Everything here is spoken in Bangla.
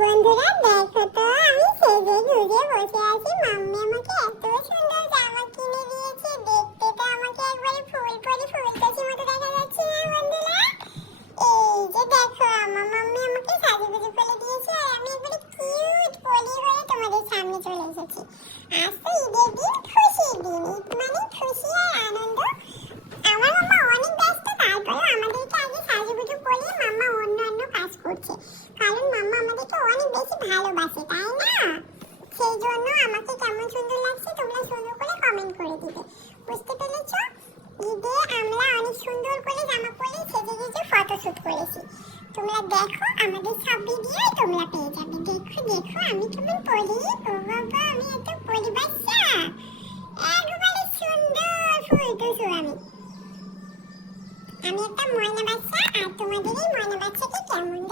বন্ধুরা দেখো তো আমি সেজে গুজে বসে আছি। মাম্মি আমাকে এত সুন্দর জামা কিনে দিয়েছে, দেখতে তো আমাকে একবারে ফুলকড়ি ফুলকচি মতো দেখা যাচ্ছে না বন্ধুরা? এই যে দেখো আমার মাম্মি আমাকে সাজুগুজু করে দিয়েছে আর আমি একবারে কিউট পরি হয়ে তোমাদের সামনে চলে এসেছি। আজ তো ঈদের দিন, খুশির দিন। ঈদ মানে খুশি আর আনন্দ। আমার মাম্মা অনেক ব্যস্ত, তারপরে আমাদেরকে আগে সাজুগুজু পরিয়ে মাম্মা অন্য কাজ করছে, কারণ মাম্মা আমাদেরকে অনেক বেশি ভালোবাসে, তাই না? সেই জন্য আমাকে কেমন সুন্দর লাগছে তোমরা সুন্দর করে কমেন্ট করে দিবে, বুঝতে পেরেছো? ঈদে আমরা অনেক সুন্দর করে জামা পরে সেজে গুজে ফটোশুট করেছি। তোমরা দেখো, আমাদের সব ভিডিওই তোমরা পেয়ে যাবে। দেখো দেখো আমি কেমন পরি, ও বাবা আমি এত পরি বাচ্চা, একবারে সুন্দর ফুলটুসু আমি একটা ময়না বাচ্চা। আর তোমাদের এই ময়না বাচ্চাকে কেমন